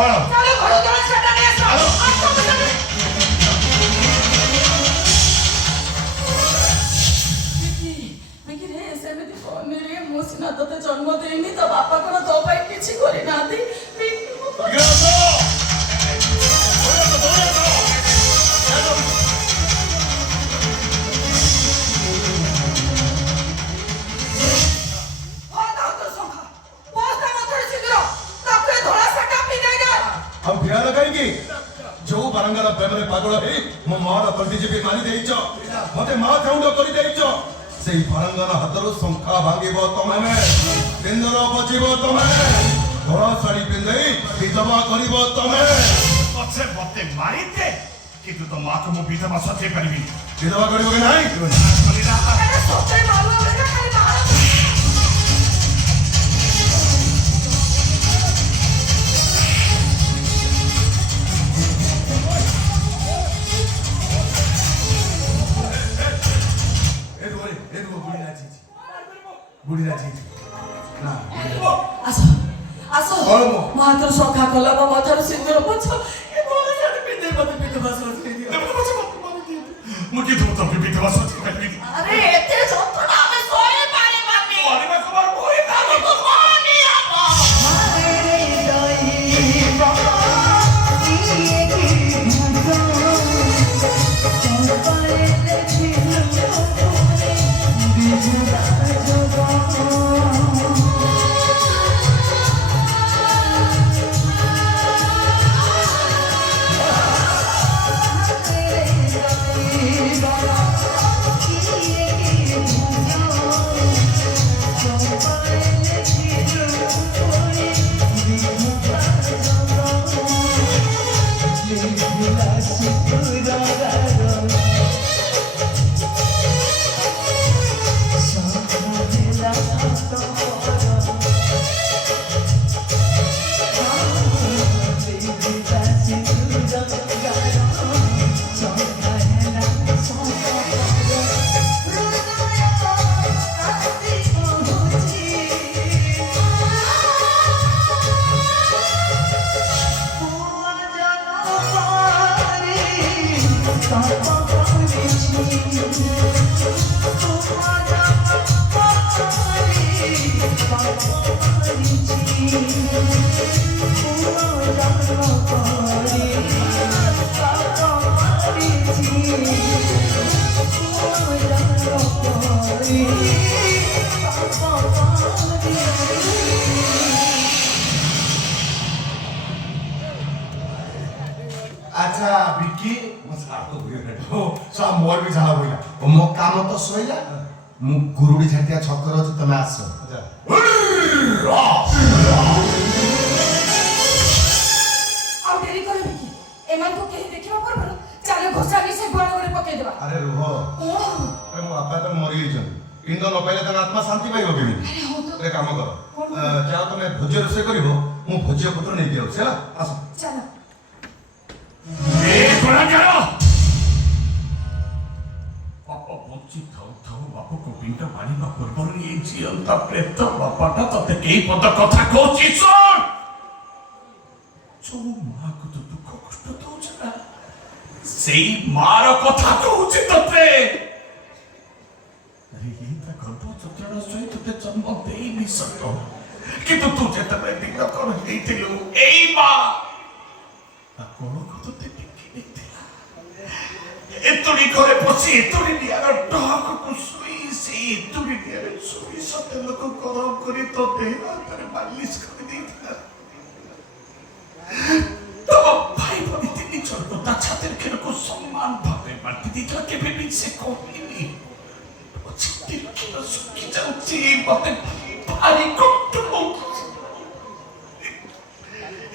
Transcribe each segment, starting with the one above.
चलो घरों चलो सेटा नहीं आसो मुसिना तो जन्म देनी तो बापा को तो भाई किसी करी ना दी हम फिरा लगाएंगे जो बारंगार प्रेम पागल है मो मार तंटी जीवी मारी देइछ मते मा काउंट करी देइछ सेई बारंगार हातरो संखा भांगिबो तमे पिंदर बजिबो तमे धरा साड़ी पिंदई विधवा करिबो तमे पछे मते मारी दे किंतु तो मां को मो विधवा सचे करबी विधवा करिबो के नाही कलिरा अरे सोचे मारू बोले खाली मार बुढ़ी जी ना आसो आसो मां तो सोखा कला बाबा चल सिंदूर पछो ए बोले साडे पिंदे मते विधवा सोचे दियो मुझे तो विधवा सचे करबी अरे एते जंत्रणा में सोए पारे बानी मारी में खबर बोए ना तो मानी आपा मारे दई बाबा ये की भगवान चल पाए ले छिलो बिजुदा अच्छा विकी मसाको भुयो भेटो सब मोर भी झाला भइला मो काम तो सोइला मु गुरुडी छाटिया छकर छ तमे आसो आ देरी करे बिकी एमान को केही देखिबा परबर चाले घोषा भी से गोड़ गोड़ पके देबा अरे रुह अरे मो बापा तो मरी गइछन इंदो न पहिले त आत्मा शांति पाइबो केमी अरे हो तो एक काम कर जाओ तमे भोज्य रोसे करिवो मु भोज्य पुत्र नै दियो छला आसो चलो ए कोना जाओ पापा पहुंची थाउ बापू को पिंटा पानी में पूर्वर ये जीवंता प्रेत बापाटा तते केही पद कथा कहछि सुन जो मां को तो दुख कष्ट दउछ ना सेई मार कथा कहछि तते अरे ये ता गर्भ चचड़ा सहित तते जन्म देई नि सकतो किंतु तू जेता में दिन कर हेतिलु एई मां कोन कतो ते टिकी देतिला एतुडी घरे पसी एतुडी नियार डक कुसुई से एतुडी नियार सुई सते लोक गरम करी तो देह हाथ मालिश कर देतिला तो भाई बनी तिनी चरको ता छातिर खेर को सम्मान भावे बांटी दिला के भी से कोहिनी तो चित्ती तो सुखी जाउची मते भारी कष्ट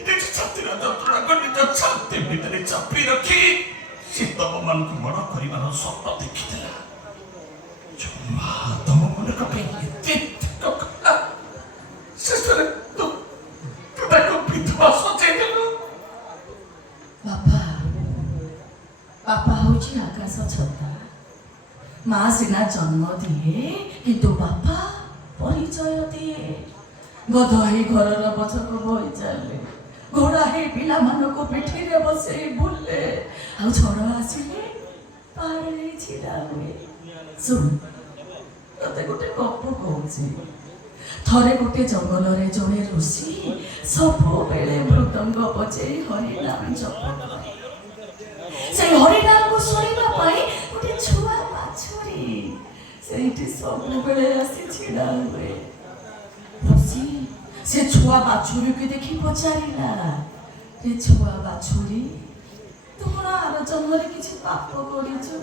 निज छातिर जंत्रणा को निज छाती भितरे चापी रखी सीतम मन को बड़ करिवार स्वप्न देखिथिला जम्मा तम मन को एते ककला सिस्टर तू ताको विधवा सोचे देलु बापा बापा होची आकाश छता मां सिना जन्म दिए किंतु बापा परिचय दिए गधई घरर पछक बई चाले ଘୋଡ଼ା ହେଇ ପିଲାମାନଙ୍କୁ ପିଠିରେ ବସେଇ ବୁଲେ ଆଉ ଝଡ଼ ଆସିଲେ ପାଣିରେ ଛିଡ଼ା ହୁଏ। ଶୁଣ ତତେ ଗୋଟେ ଗପ କହୁଛି। ଥରେ ଗୋଟେ ଜଙ୍ଗଲରେ ଜଣେ ଋଷି ସବୁବେଳେ ମୃଦଙ୍ଗ ବଜେଇ ହରିନାମ ଜପ କରେ। ସେଇ ହରିନାମକୁ ଶୁଣିବା ପାଇଁ ଗୋଟେ ଛୁଆ ବାଛୁରୀ ସେଇଠି ସବୁବେଳେ ଆସି ଛିଡ଼ା ହୁଏ। ଋଷି ସେ ଛୁଆ ବାଛୁରୀକୁ ଦେଖି ପଚାରିଲା, ରେ ଛୁଆ ବାଛୁରୀ ତୁ କଣ ଆର ଜନ୍ମରେ କିଛି ପାପ କରିଛୁ,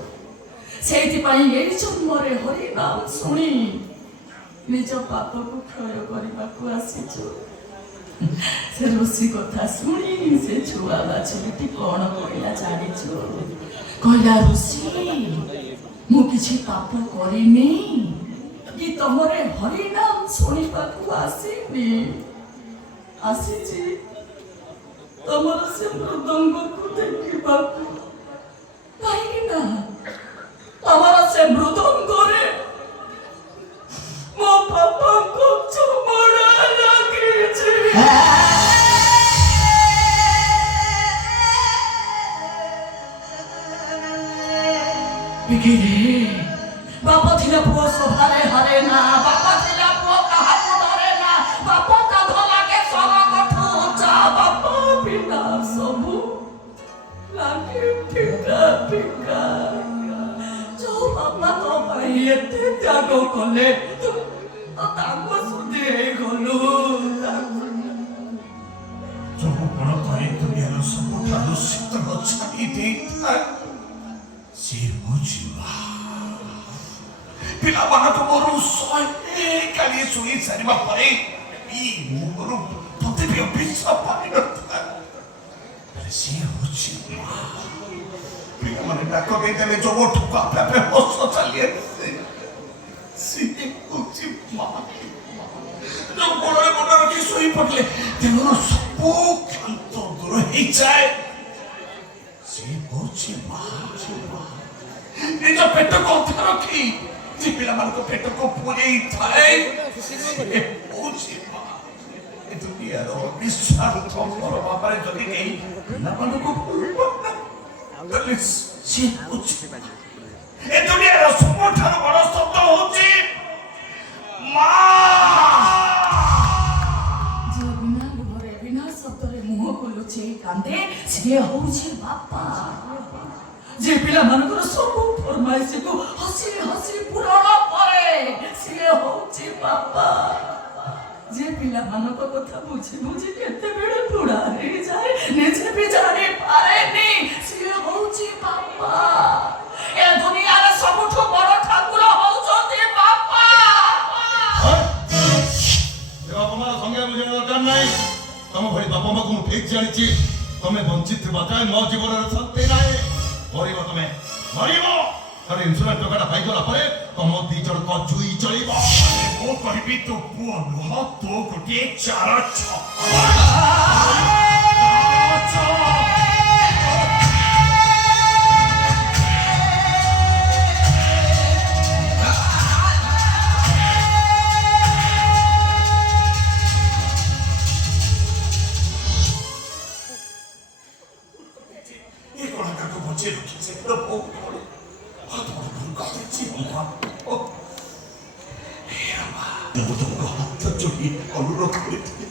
ସେଇଥିପାଇଁ ଏଇ ଜନ୍ମରେ ହରିନାମ ଶୁଣି ନିଜ ପାପକୁ କ୍ଷୟ କରିବାକୁ ଆସିଛୁ? ସେ ଋଷି କଥା ଶୁଣି ସେ ଛୁଆ ବାଛୁରୀଟି କଣ କହିଲା ଜାଣିଛୁ? କହିଲା, ଋଷି ମୁଁ କିଛି ପାପ କରିନି କି ତମରେ ହରିନାମ ଶୁଣିବାକୁ ଆସିନି, ଆସିଛି ତମର ସେ ମୃଦଙ୍ଗକୁ ଦେଖିବାକୁ। କାହିଁକି ନା ତମର ସେ ମୃଦଙ୍ଗରେ ମୋ ବାପାଙ୍କୁ ଚମଡ଼ା ଲାଗିଛି। ବାପ ଥିଲେ ପୁଅ ସଭାରେ ହାରେ ନା, ବାପ ଥିଲା ପୁଅ କାହାକୁ ଡରେ ନା, ବାପ କାନ୍ଧ ଲାଗେ ସ୍ୱର୍ଗଠୁ ଉଚ୍ଚା, ବାପ ବିନା ସବୁ ଲାଗେ ଫିକା ଫିକା। ଯୋଉ ବାପା ତୋ ପାଇଁ ଏତେ ତ୍ୟାଗ କଲେ ତୁ ତାଙ୍କୁ ସୁଧି ହେଇଗଲୁ। ଯୋଉ ବଣ ପାଇଁ ଦୁନିଆର ସବୁଠାରୁ ଶୀତଳ ଛାଇ ଦେଇଥାଏ ସେ ହେଉଛି ମା। ପିଲାମାନଙ୍କୁ ମୋର 100 କାଲି ଶୁଣି ସାରିବା ପରେ ମୋର ପଦବୀ ଅଭିଶାପ ପାଇନଥାଏ। ସେ ହେଉଛି ମା। ପିଲାମାନେ ଡାକ ଦେଇଦେଲେ ଯୋଉ ଠୁକା ଆପେ ହସ ଚାଲି ଆସେ, ସେ ହେଉଛି ମା। ଯୋଉ ଗୋଡ଼ରେ ଗୋଡ଼ ରଖି ଶୋଇ ପଡ଼ିଲେ ଦେହର ସବୁ କ୍ଳାନ୍ତ ଦୂର ହେଇଯାଏ, ସେ ହେଉଛି ମା। ନିଜ ପେଟକୁ ଅଧା ରଖି ଯେ ପିଲାମାନଙ୍କ ପେଟକୁ ପୁରେଇ ଥାଏ, ସେ ହେଉଛି ମା। ଏ ଦୁନିଆର ନିଃସ୍ୱାର୍ଥ ପର ଭାବରେ ଯଦି କେହି ପିଲାମାନଙ୍କୁ ଭୁଲିବ ନା, ତାହେଲେ ସେ ହେଉଛି ମା। ଏ ଦୁନିଆର ସବୁଠାରୁ ବଡ଼ ଶବ୍ଦ ହେଉଛି ମା। ଯେ ବିନା ଲୁହରେ ବିନା ଶବ୍ଦରେ ମୁହଁକୁ ଲୁଚେଇ କାନ୍ଦେ ସିଏ ହେଉଛି ବାପା। ଯେ ପିଲାମାନଙ୍କର ସବୁ ଫରମାଇଶକୁ ହସି ହସି ପୂରଣ କରେ ସିଏ ହେଉଛି ବାପା। ଯେ ପିଲାମାନଙ୍କ କଥା ବୁଝି ବୁଝି କେତେବେଳେ ବୁଢ଼ା ହେଇଯାଏ ନିଜେ ବି ଜାଣିପାରେନି ସିଏ ହେଉଛି ବାପା। ଏ ଦୁନିଆର ସବୁଠୁ ବଡ଼ ଠାକୁର ହେଉଛନ୍ତି ବାପା। ବାପା ମାର ସଂଜ୍ଞା ବୁଝିବା ଦରକାର ନାହିଁ। ତମ ଭଳି ବାପା ମାକୁ ମୁଁ ଠିକ ଜାଣିଛି। ତମେ ବଞ୍ଚିତ ଥିବା ଯାଏ ମୋ ଜୀବନରେ ଶାନ୍ତି ନାହିଁ। ମରିବ ତମେ, ମରିବ। ଥରେ ଇନ୍ସୁରାନ୍ସ ଟଙ୍କାଟା ପାଇଗଲା ପରେ ତମ ଦି ଜଣଙ୍କ ଜୁଇ ଚଳିବ। ମୁଁ କହିବି ତୋ ପୁଅ ନୁହଁ, ତୋ ଗୋଟିଏ ଚାର ଅନୁରୋଧ କରିଥିଲି।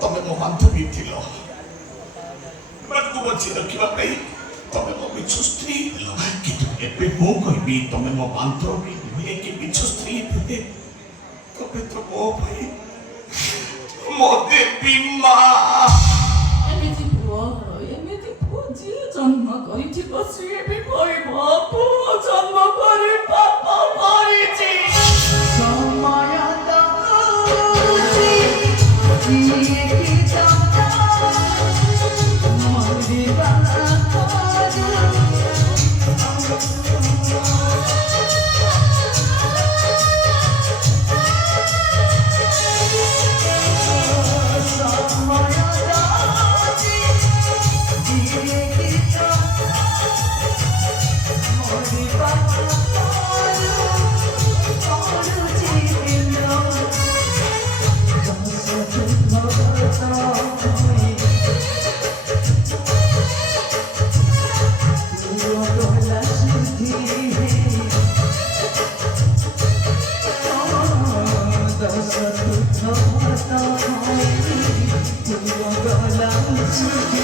ତମେ ମୋ ବାନ୍ଧବୀ ଥିଲ, ବଞ୍ଚି ରଖିବା ପାଇଁ ତମେ ମୋ ମିଛ ସ୍ତ୍ରୀ ହେଲ। କିନ୍ତୁ ଏବେ ମୁଁ କହିବି ତମେ ମୋ ବାନ୍ଧବୀ ନୁହେଁ କି ମିଛ ସ୍ତ୍ରୀ ନୁହେଁ, ତମେ ତ ମୋ ପାଇଁ ମୋ ଦେବୀ ମା। ଏମିତି ପୁଅ ଯିଏ ଜନ୍ମ କରିଥିବ ସିଏ ବି କହିବ ପୁଅ ଜନ୍ମ କରି ପାପ କରିଛି। ସମୟ ଅଛି